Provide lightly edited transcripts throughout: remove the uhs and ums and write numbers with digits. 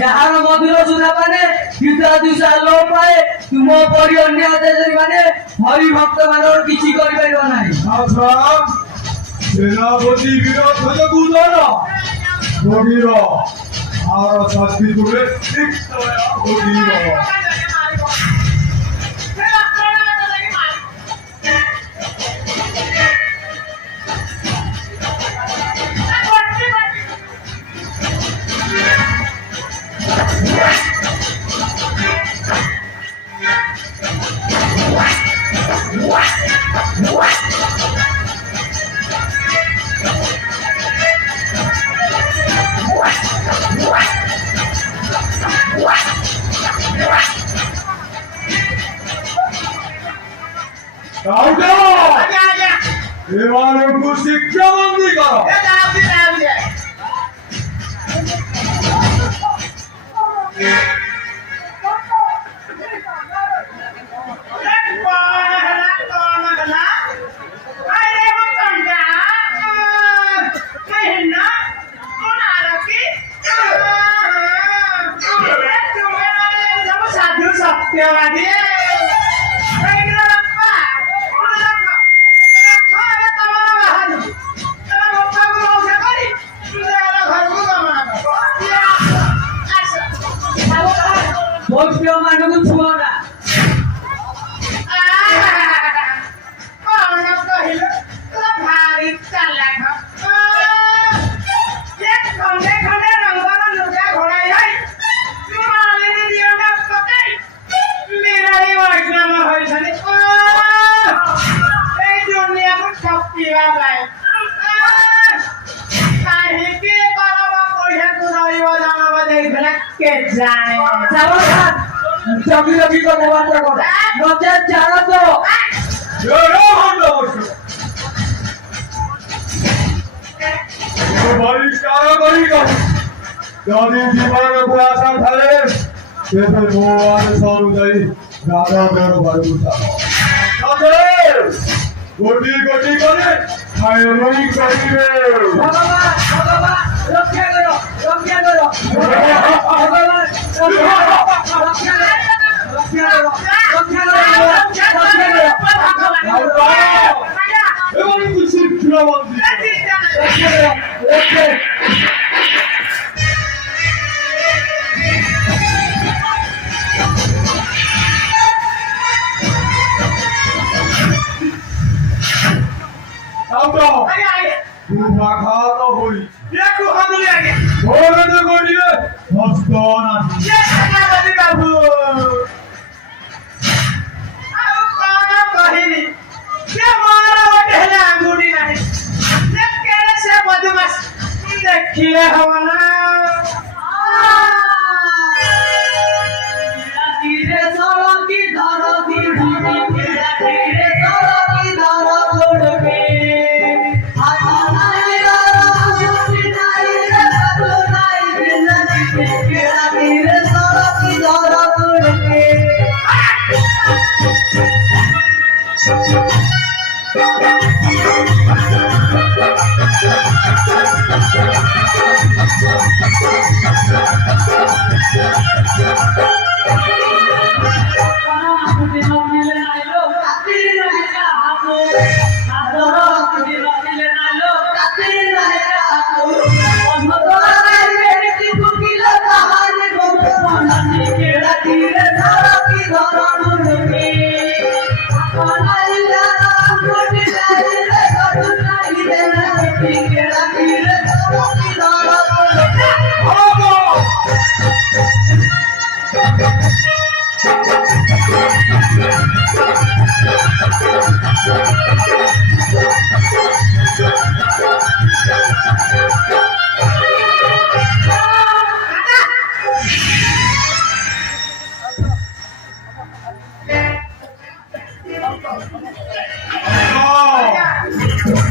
ଯାହାର ମଧୁର ସୁଧା ମାନେ ଲୋପ ପାଏ ତୁମ ପରି ଅନ୍ୟ ଦେଶରେ ମାନେ ହରି ଭକ୍ତ ମାନଙ୍କର କିଛି କରିପାରିବ ନାହିଁ। ସେନାପତି ବିରୋଧ କୁଦର আর শাস্তি করে ঠিক এবারও শিক্ষা বন্দি করো। गोटी गोटी करे फायरिंग करिवे भगवान भगवान रक्षा करो भगवान रक्षा करो एवं कुछ फिरवंदी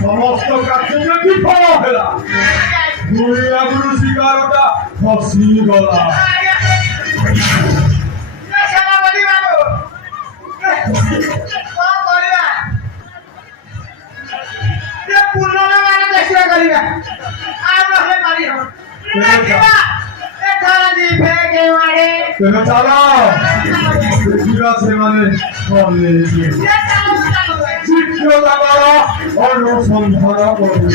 সমস্ত কাছে বিফল হেলা দুই আগুন শিকারটা ফসি গলা তেনে চালা দেখিবা সেমানে চিত্রতা কর অনুসন্ধান করবে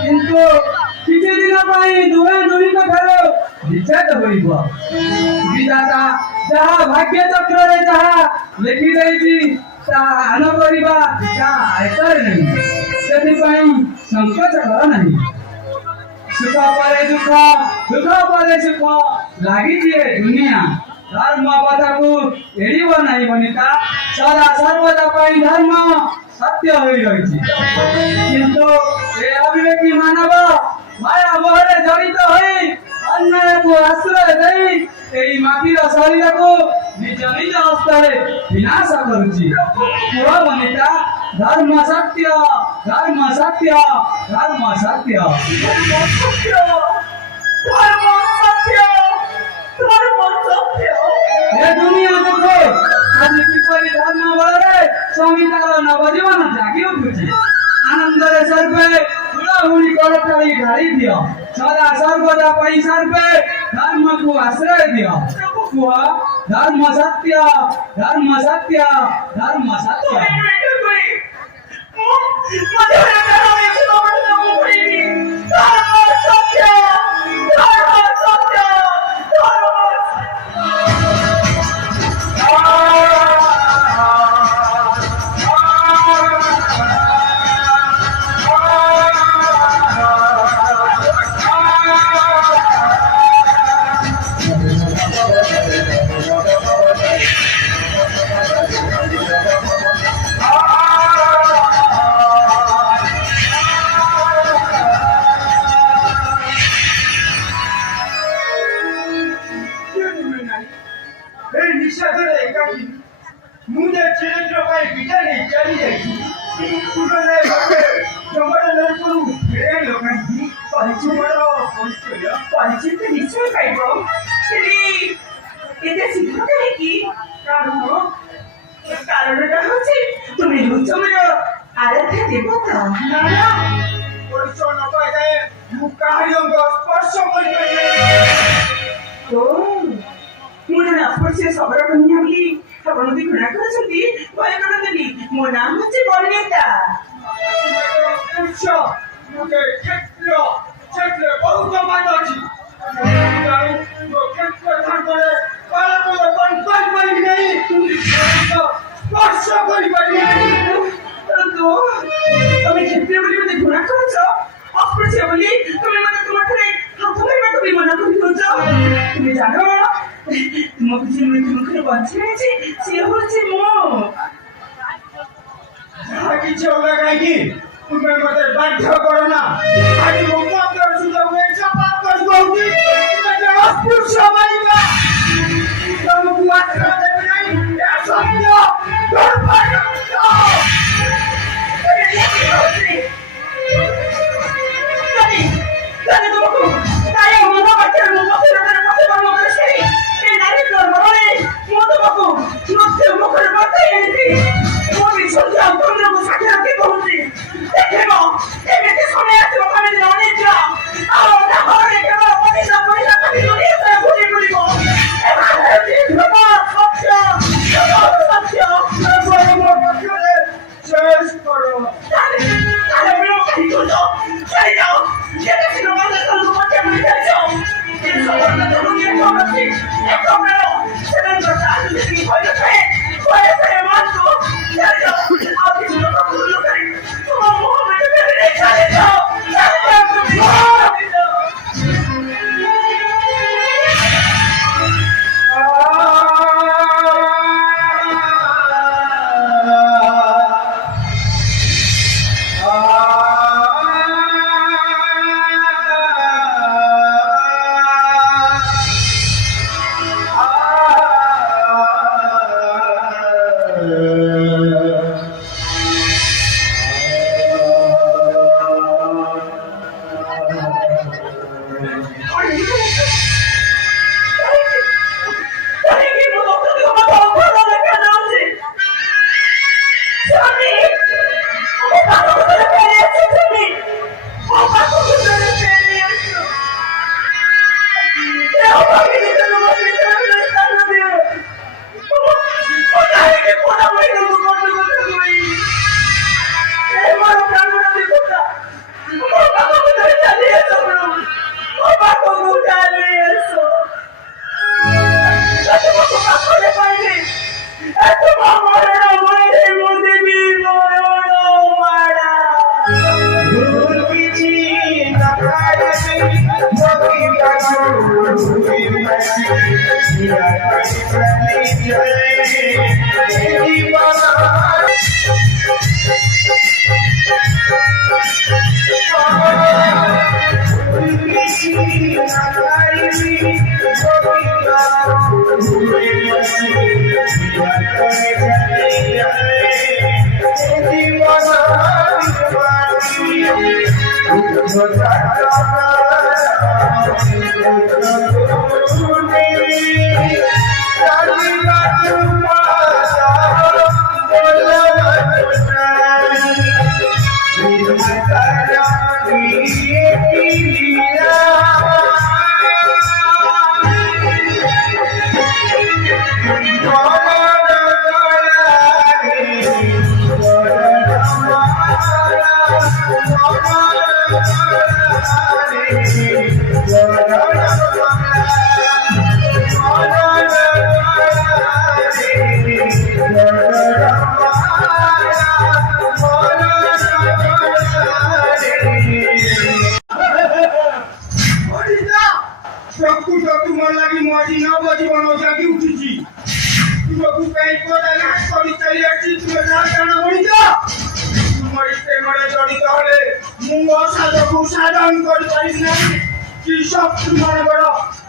কিন্তু কিছু দিন পাই দুহে দুই কথার বিচ্ছেদ হইব বিধাতা যাহা ভাগ্য চক্রে যাহা লেখি দেইছি তাহা আন କରିବା ଯାହା ଆୟତରେ ନାହିଁ ସେଥିପାଇଁ ସଂକୋଚ କର ନାହିଁ ସୁଖ ପରେ ଦୁଃଖ ଦୁଃଖ ପରେ ସୁଖ ଲାଗିଛି ଏ ଦୁନିଆ ଧର୍ମ ପଥକୁ ଏଡ଼ିବ ନାହିଁ ବନିତା ସଦା ସର୍ବଦା ପାଇଁ ଧର୍ମ ସତ୍ୟ ହୋଇ ରହିଛି କିନ୍ତୁ ଏ ଅବିବେକୀ ମାନବ ମାୟା ମୋହରେ ଜଡ଼ିତ ହୋଇ ଅନ୍ୟକୁ ଆଶ୍ରୟ ଦେଇ ଏହି ମାଟିର ଶରୀରକୁ ନିଜ ନିଜ ହସ୍ତରେ ବିନାଶ କରୁଛି। କୁହ ବନିତା, ଧର୍ମ ସତ୍ୟ, ଧର୍ମ ସତ୍ୟ, ଧର୍ମ ସତ୍ୟ। ଏ ଦୁନିଆ ଦେଖ ଆଜି କିପରି ଧର୍ମ ବଳରେ ସମିତାର ନବଜୀବନ ଜାଗି ଉଠୁଛି। ଆନନ୍ଦରେ ସର୍ବେ ହୁଳାହୁଳି କରତାଳି ଢାଳି ଦିଅ, ସଦା ସର୍ବଦା ପାଇଁ ସର୍ବେ ଧର୍ମକୁ ଆଶ୍ରୟ ଦିଅ। କୁହ ଧର୍ମ ସତ୍ୟ, ଧର୍ମ ସତ୍ୟ, ଧର୍ମ ସତ୍ୟ। এই নিশাচরে একাকি মুদের চরিত্র পাই বিটানে চালি যাইছি পুরনে জগতের কোনো ফেরে লোকাই পরিচয় পরিচিত নিশ্চয় পাইব এতে শিক্ষা কি কারণটা হচ্ছে তুমি রুচমের আরাধ্যা দেবতা না না পরিচয় ন পাইলে মুখাহরিঙ্গ স্পর্শ করিবে তো ମୁଁ ଜଣେ ଅପରିଚୟ ଶବର କନ୍ୟା ବୋଲି ଆପଣ ଯଦି ଘୃଣା କରୁଛନ୍ତି ଭୟ କରନ୍ତୁନି। ମୋ ନାମ ହେଉଛି ବନ୍ୟତା। মুখে ক্ষেত্র ক্ষেত্রে বহুত মান আছে ক্ষেত্র থাকলে পালাবলে কোন পারি নাই স্পর্শ করিপারি তো তুমি ক্ষেত্রে বলি মতে ঘৃণা করছ, অপরিচয় বলি তুমি মতে তোমার ঠারে হাত ধরিବାକୁ ବି ମନା କରିଦେଉଛ। তুমি জানো তোমাকে যে মৃত্যু মুখে বঞ্চে রয়েছে সে হচ্ছে ମୁଁ। ଯାହା କିଛି ଅଲଗା କାହିଁକି ତୁମେ ମତେ ବାଧ୍ୟ କର ନା। ଆଜି ମୁଁ ପନ୍ଦର ସୁଯୋଗ ଜବାବ କରିଦେଉଛି ତୁମେ ଯେ ଅସ୍ପୃଶ୍ୟ ମାରିବା ତମକୁ ଆଶ୍ରୟ ଦେବି ନାହିଁ ଏ ସତ୍ୟ ଦୁର୍ଭାଗ୍ୟ শেষ করো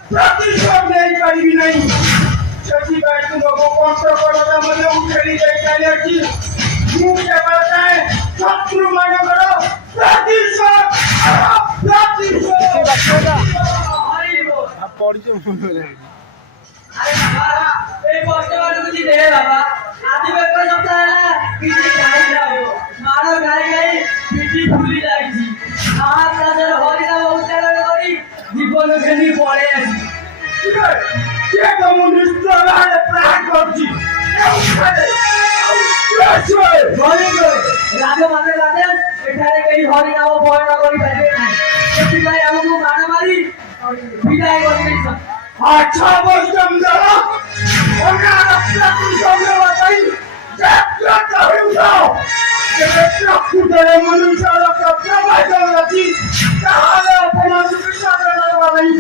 प्रतिशोध नहीं नहीं ସେଥିପାଇଁ ତୁମକୁ କଣ୍ଟକଳତା ମଧ୍ୟ ଉଠେଇ ଯାଇପାରିଛି ମୁଁ କେବଳ ଚାହେଁ ଶତ୍ରୁମାନଙ୍କର ପ୍ରତିଶୋଧ अरे बाबा ए पोस्ट वाले कुछ दे बाबा आदि में कोई सप्ताह है किसी गाय जाओ मारो गाय गई पिटी फुली जाईची हाथ नजर होरी ना उठे करी जीवन घेनी पड़े आसी के कम्युनिस्ट वाले प्लान करछि राजा माने राजा एठारे कई होरी ना भय न करी पाबे नाही एति भाई हमकु मार मारी विदाय करबे अच्छा बोलतम जरा ओना प्रतिशोध बताई जात्रा करूंगा के कुदरे मनुष्य का प्रभाव होती ताले अपना विश्वास वाली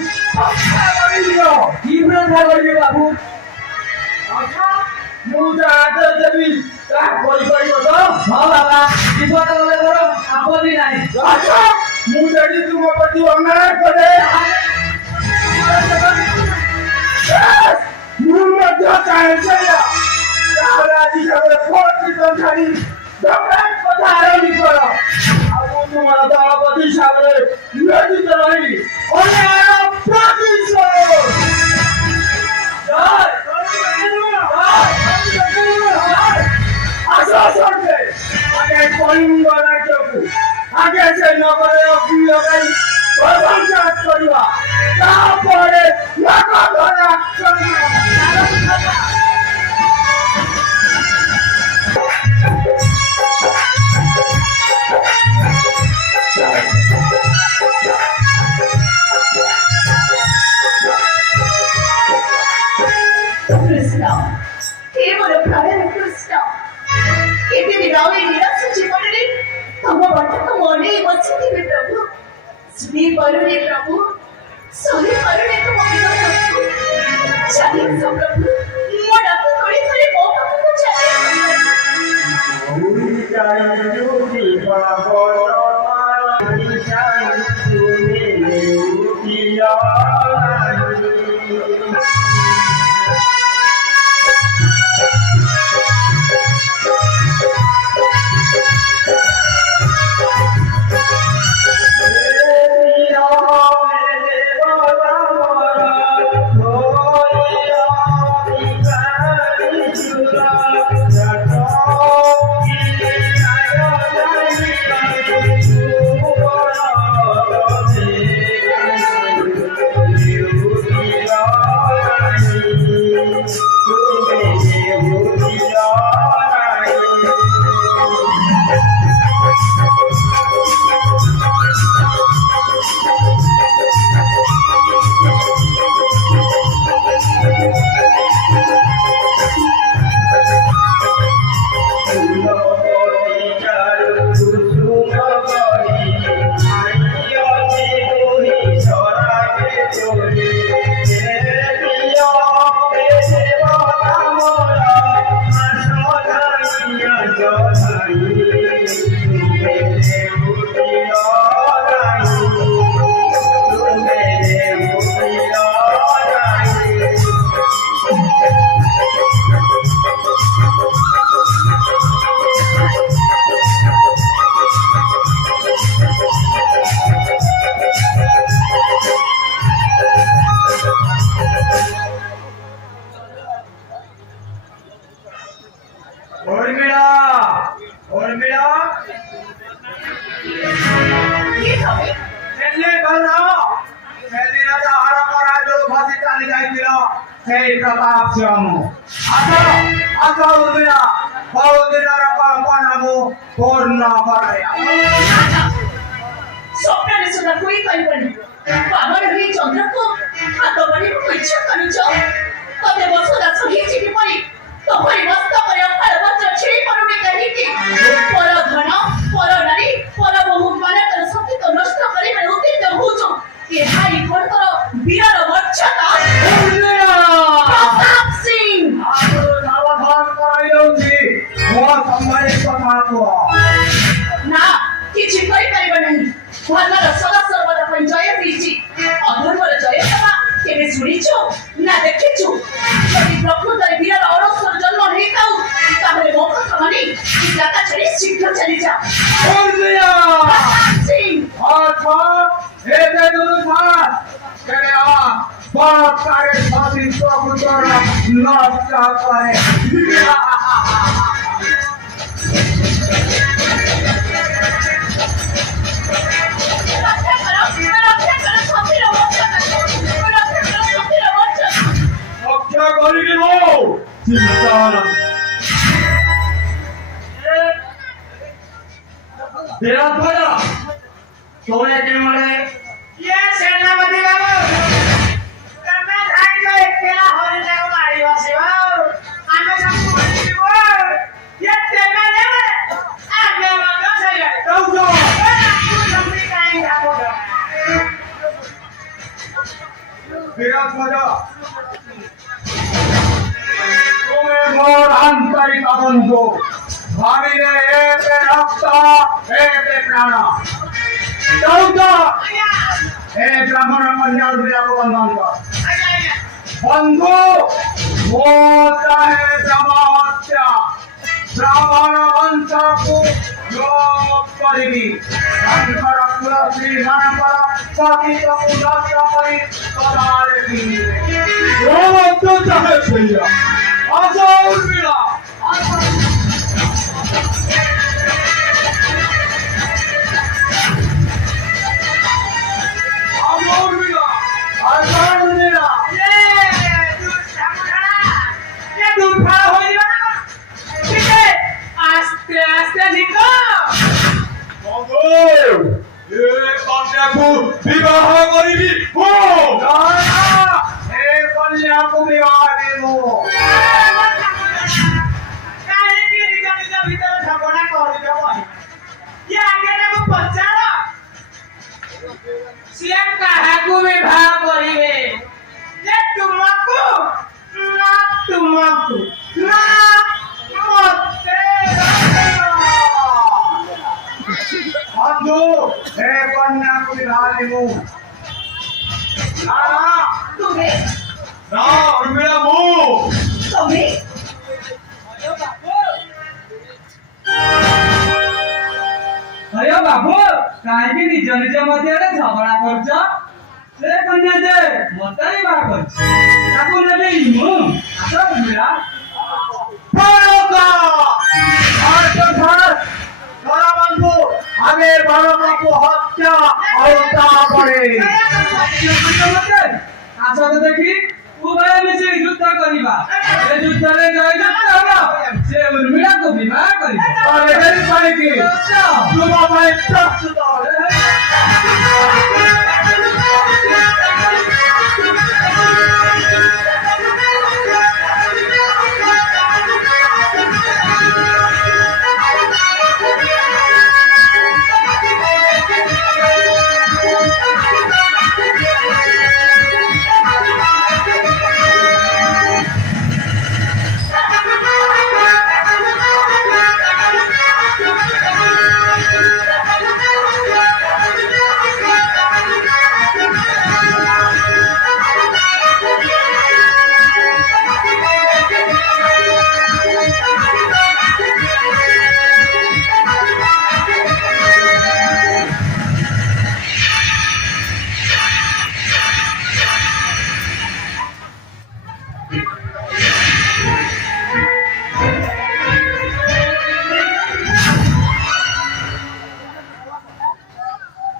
तीव्र था गई बाबू अच्छा मुझे आदर देवी का कोई तो हां बाबा विपद होले करो आपत्ति नाही अच्छा मुझे जी तुम प्रति अन्याय करे मुझे चाहे चला राजी करे फोन की तो खाली दबाई पता नहीं करो अब तुम्हारा दलपति साहब लड़ी तो रही अन्याय प्रतिशोध आगे कोई मुंगला चोकू आगे से नगरे अपनी लगाई भगवान जात करिवा तापरे लगा धरा कृष्ण केवल प्राण कृष्ण केते दिनावे निराश जीवनरे तम बटक मने बसिथिबे प्रभु सुनी परुने प्रभु सही परुने तुम बिना प्रभु चले सो प्रभु मो डाक कोड़ी थरे मो प्रभु चले उड़ी जाई जोगी बाबो उड़ी जाई जोगी उठिया সেই প্রতাপ সিংহ আসো আসো উর্মিলা বহুদিনের কল্পনামু পূর্ণ করে ସ୍ୱପ୍ନରେ ସୁଦ୍ଧା ହୋଇପାରିବନି ପାଗଳ ହୋଇ ଚନ୍ଦ୍ରକୁ ହାତ ବାଢିବାକୁ ଇଚ୍ଛା କରୁଛ ତମେ ବସୁଦାସ ହେଇଛି କିପରି ତମରି ମସ୍ତକରେ ଅକାଳ ବଜ୍ର ଛିଡ଼ି ପାରୁନି କାହିଁକି ପର ଧନ ପର ନାରୀ ପର ବହୁ ମାନଙ୍କର ସତୀତ୍ୱ ନଷ୍ଟ କରିବାରେ ଉଦ୍ଦିତ ହଉଛ ଏହାଇ କଣଙ୍କର ବୀରର ମର୍ଯ୍ୟାଦା ପ୍ରତାପ ସିଂ ସାବଧାନ କରାଇ ଦଉଛି ମୋ ସମ୍ଭାଳି କଥା କୁହ ନା କିଛି କରିପାରିବ ନାହିଁ ଧର୍ମର ସଦା ସର୍ବଦା ପାଇଁ ଜୟ ହେଇଛି ଅଧର୍ମର ଜୟ ହେବା କେବେ ଶୁଣିଛୁ ନା ଦେଖିଛୁ ଯଦି ପ୍ରକୃତରେ ବୀରର ଅରସ୍ୱର ଜନ୍ମ ହେଇଥାଉ ତାହେଲେ ମୋ କଥା ମାନି ଏ ଜାଗା ଛାଡ଼ି ଶୀଘ୍ର ଚାଲିଯା ଉର୍ମିଲା ସିଂ আচ্ছা এতে দুটো থাক কেনে বড় তারে সাথী প্রভুতর নষ্ট করে রক্ষা করি দিব চিন্তা বিরাট ভাইয়া তোমরা কি মনে ये सेनापति बाबू તમે થાય એકલા હોરી ને મારી વાસે વાવ અમે સબ મારી બોલ ये તમે ને આગે મતો સહી કહું છો તમે કાઈ આપો বিরাট ভাইয়া তুমি মোর আন্তরিক বন্ধু ভাবিলে এতে রক্ত এতে প্রাণ કહું છો એ બ્રાહ્મણ કન્યા ઉર્મિલાକୁ বন্ধন কর বন্ধু মোতাহে ব্রহ্মহত্যা ব্রাহ্মণ বংশକୁ লোপ କରିବି ତାଙ୍କର ତୁଳସୀ ମାନଙ୍କର ପତିତକୁ ନଷ୍ଟ କରି ସଦାରେ ପିନ୍ଧିବେ ଚାହେ ସେଇଆ ଆସ ଉର୍ମିଳା উর্মিলা আর উর্মিলা ये तू सामुड़ा ये तू खा होई ना ठीक है आस्ते आस्ते जिको বন্ধু এ কন্যাକୁ বিবাহ କରିବି ମୁଁ এ কন্যাକୁ বিবাহ দেবো काहे की निज निज भीतर झगड़ा करि देबो ये आगे को पचार सिया काहाकू विवाह करिवे जे तुमको ना तुमको ना मते বন্ধু এ কন্যাକୁ বিবাহ দেবো না ତୁମେ না উর্মিলা ମୁଁ ତମେ अरे बाबू काहे निज निज ମଧ୍ୟରେ ଝଗଡ଼ା କରୁଛ ସେ କନ୍ୟା ଯେ ମତେ ବିବାହ କରିଛି ତାକୁ ନେବି ମୁଁ ଆସ ଉର୍ମିଳା বালকা আর তো ধর ধরা বন্ধু আগে বালকাକୁ হত্যা হত্যা করে ଆସ ତ ଦେଖି ଉଭୟ ମିଶି ଯୁଦ୍ଧ କରିବା ଏ ଯୁଦ୍ଧରେ ଜୟ ଯୁକ୍ତ ହେବ ସେ ଉର୍ମିଳାକୁ ବିବାହ କରିବ আরে দেরি করে কি তোমার ভাই প্রস্তুত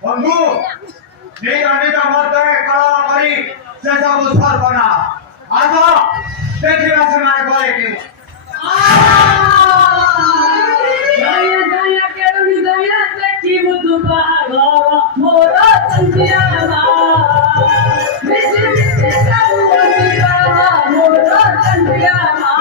বন্ধু নিজ নিজ মধ্যে কলহ করি সেসব সর্বনা आसो देखिबा से मारे करे के जया जया केळुनी जया देखिबु तू बागर मोर चंदियाला मिठी मिठी गाउदिया मोर चंदियाला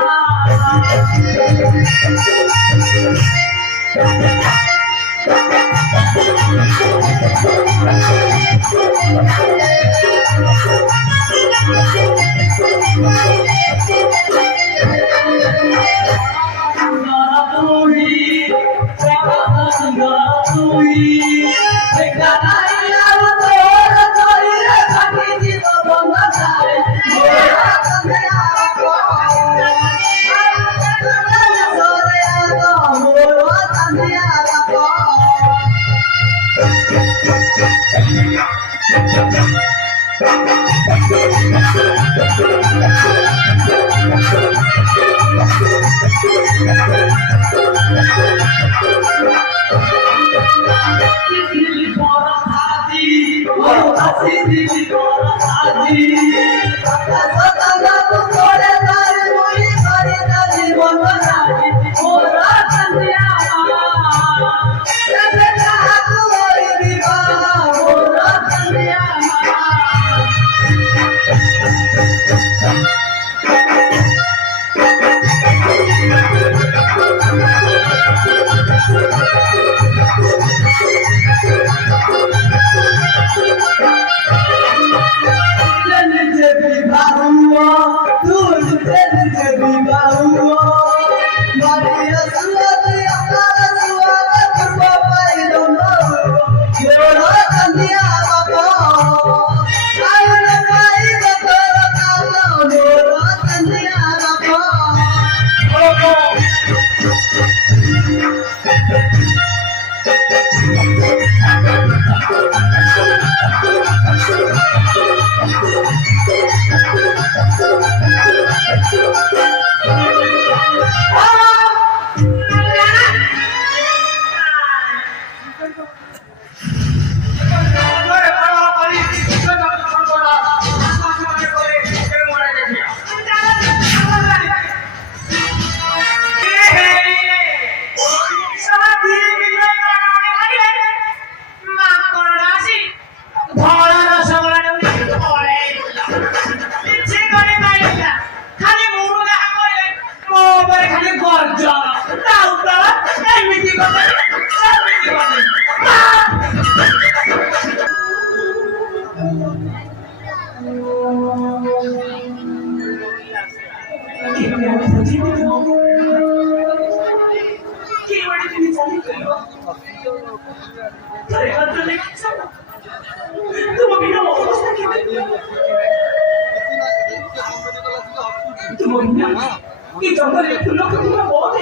이 정글에 불러보기가 뭐지?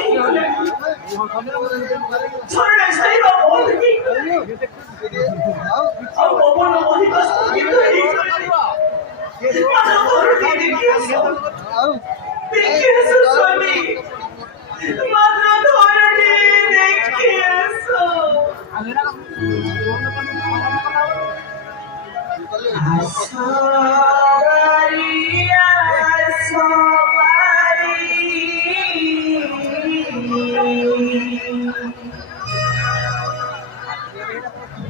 저를 살리가 뭐지? 아, 뭐보는 어디 가서 맞아, 너를 믿기했어. 믿기했어, स्वामी. 맞아, 너를 믿기했어. 아사리야,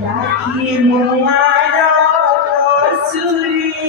야기 모아요 수리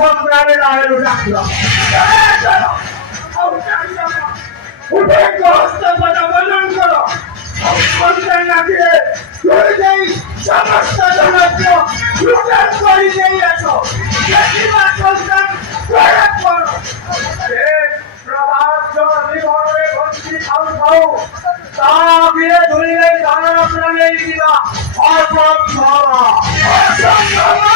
সব প্রাণে লাগানো ডাকলাম উঠে হস্ত কথা বর্ণন করো সন্তান না ফিরে তুই নেই সমস্ত জনত্ব লুটান করি নেই আসো বেশিরভাগ সন্তান প্রয়োগ করো প্রভাত জীবনে ভক্তি খাও খাও তা ফিরে ধরিলে তারা প্রাণে দিবা অসম্ভব অসম্ভব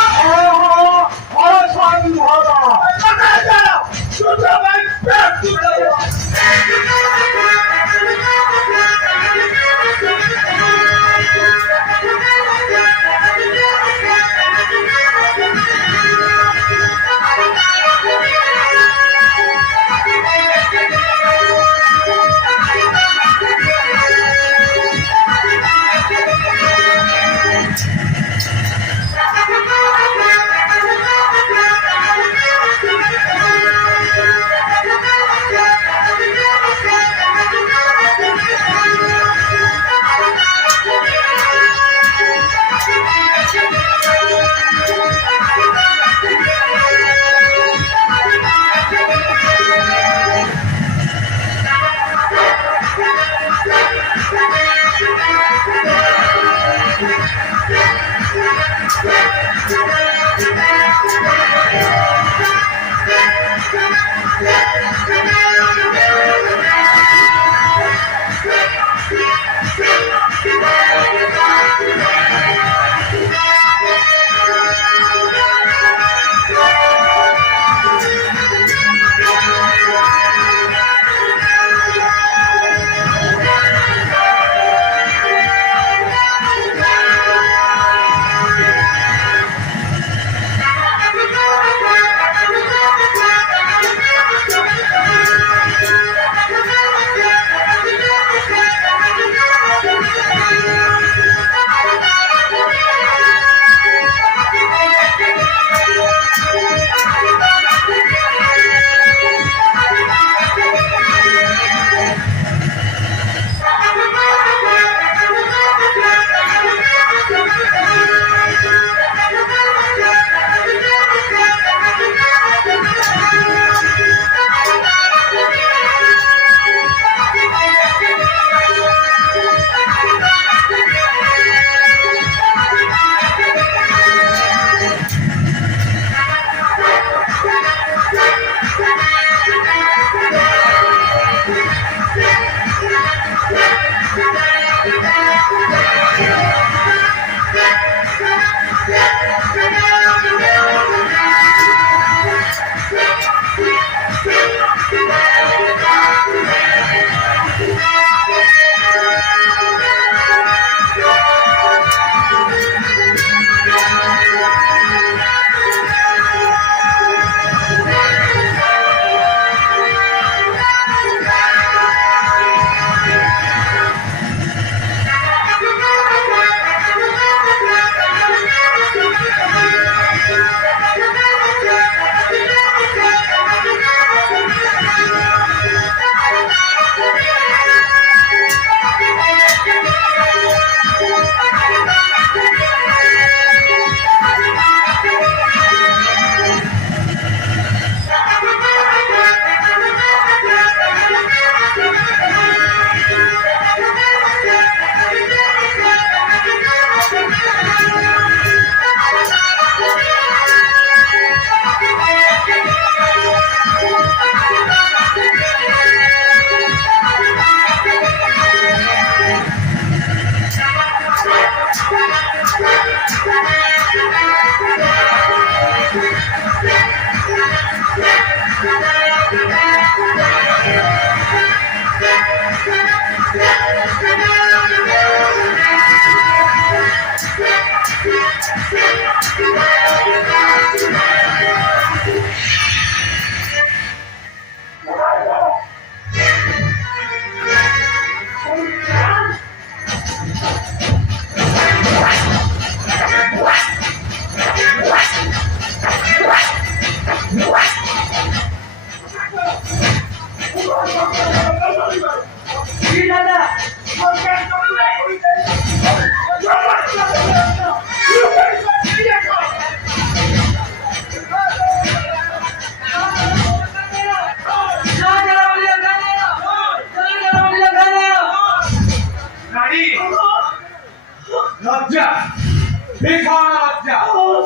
ভীষণ লজ্জা।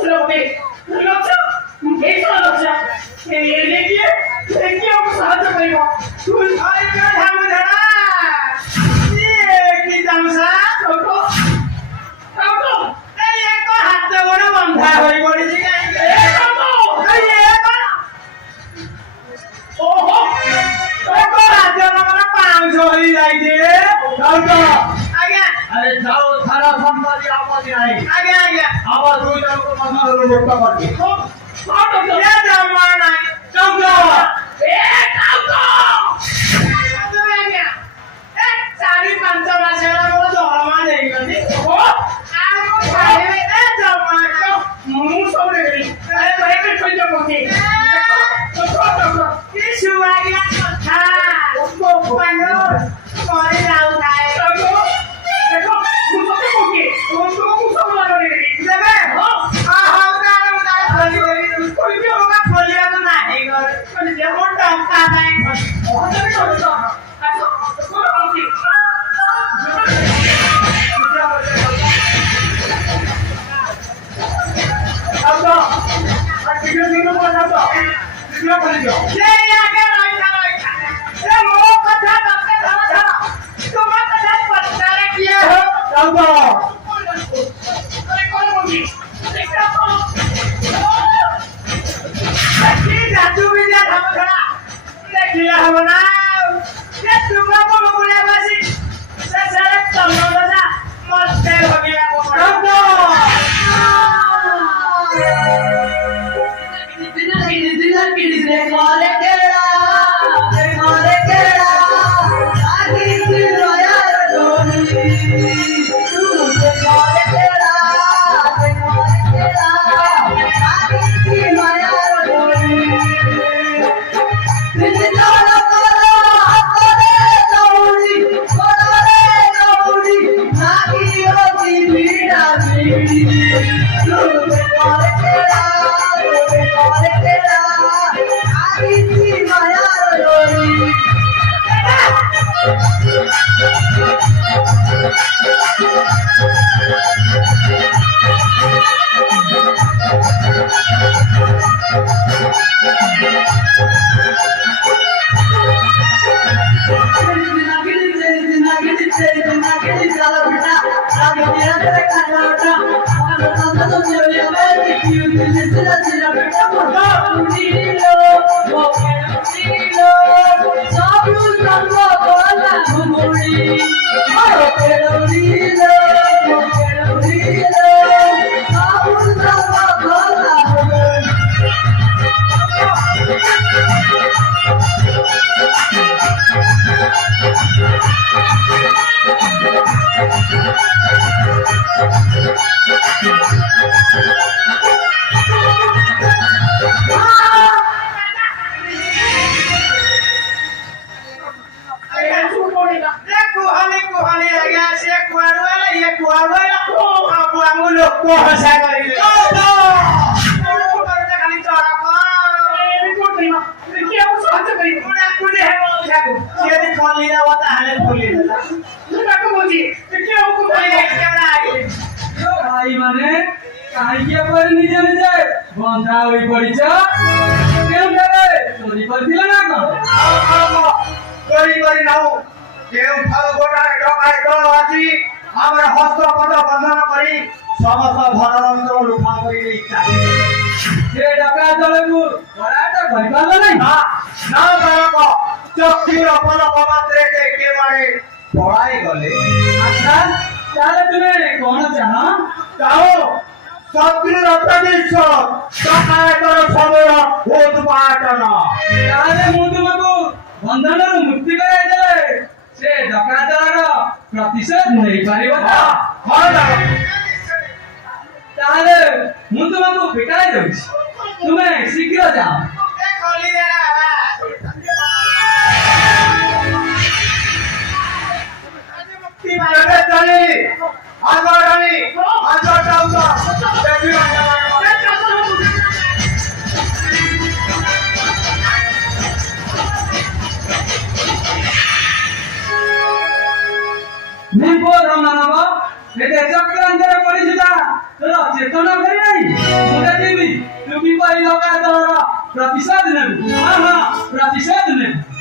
সেনাপতি লজ্জা ভীষণ লজ্জা এগিয়ে আমাকে সাহায্য করিব তুই ধৈর্য ধাম ধরা কি তামসা এই এক হাত বড় বন্ধা হয়ে পড়েছি ওহো এক হাত বড় পাঁচ হয়ে যাইছে আগে আরে যাও থানা সম্পাদী আপত্তি নাই। আগে আগে আবার দুই জনকে মাথা ধরে রক্ষা করবে। এ জামা নাই চৌকা চারি পাঁচ মাসে আমার দরমা নেই গনি আর মো খাইবে এ জামা ମୁଁ ସବୁ ନେବି ଆରେ ଭାଇ ସହ୍ୟ କରୁଛି কি সুয়াগিয়া কথা পানো করে যাও তাই ଦେଖ ମୁଁ ସତ କହୁଛି ମୁଁ ସବୁ ଲାଗ ନେବି দেবে আহা উদার উদার খলি দেবি কইবি ওকা খলিয়া তো নাই ঘর মানে যেমন টকা নাই ହଜାର କରୁଛ ଆସ କ'ଣ କରୁଛି শীঘ্র শীঘ্র করে যাও শীঘ্র করে যাও। যে আগে রইতা রইতা এ মো কথা বাপে ধরা ধরা তোমার কথা পত্তারে কি হো চৌকা আরে କ'ଣ କରୁଛି ଦେଖିଲା କ'ଣ কি জাদু বিদ্যা ধাম ধরা দেখিলা হবো না যে তোমরা বলো বলে বাসি সে সারে তন্ন বাজা মতে ভগিয়া চৌকা কুহানি লাগা সে কুয়ারওয়ালা ইয়ে কুয়ারওয়ালা আবু আমুলো কোহসা করিলে খালি চড়া ଏମିତି କରୁଥିଲି ମା ଦେଖି ଆମକୁ ସାହାଯ୍ୟ କରିବ କୁড়ে কুড়ে হেব উঠাবো যদি খলি দাও তাহলে খুলি দেলা ମୁଁ ତାକୁ କହୁଛି ଦେଖି ଆମକୁ ওই କହିବ কেমন আগে ଭାଇ ମାନେ କାହିଁକି ଏପରି ନିଜେ ନିଜେ ବନ୍ଧା ହୋଇ ପଡିଛ କେଉଁଠାରେ ଚୋରି କରିଥିଲ ନା କଣ চুরি করি নাও কেউ ভালো গোটায় ডকায় দল আছি আমার হস্তপদ বন্ধন করি সমস্ত ধনরন্ত্র লুঠা করে নেই চালিয়ে ସେ ଡକା ଦଳକୁ କରାଟ କରିପାରିଲ ନାହିଁ না না বালক চক্ষির অপলক মাত্রে একেবারে পড়াই গলে ଆଚ୍ଛା ତାହେଲେ ତୁମେ କଣ ଚାହଁ তাও শত্রুর প্রতিশোধ ডকায়তর সময় উৎপাটন ତାହେଲେ ମୁଁ ତୁମକୁ ବନ୍ଧନରୁ ମୁକ୍ତି କରାଇଦେଲେ ସେ ଡକାୟତର ପ୍ରତିଶୋଧ ନେଇପାରିବ ତ ତାହେଲେ ମୁଁ ତୁମକୁ ଫିଟାଇ ଦେଉଛି ତୁମେ ଶୀଘ୍ର ଯାଅ খলি দেলা মুক্তি ଏବେ ଚଳି ଆଗରାଣୀ ଆଗ ଯାଉଛ ଦେବୀ ନିର୍ବୋଧ ମାନବ ଏତେ ଚକ୍ରାନ୍ତରେ ପଡ଼ିଯିବା ତୋର ଚେତନା କରି ନାହିଁ ମୁଁ ଦେଖିବି ତୁ କିପରି ଲୋକ ଦଳର ପ୍ରତିଶୋଧ ନେବୁ। ହଁ ପ୍ରତିଶୋଧ ନେବୁ।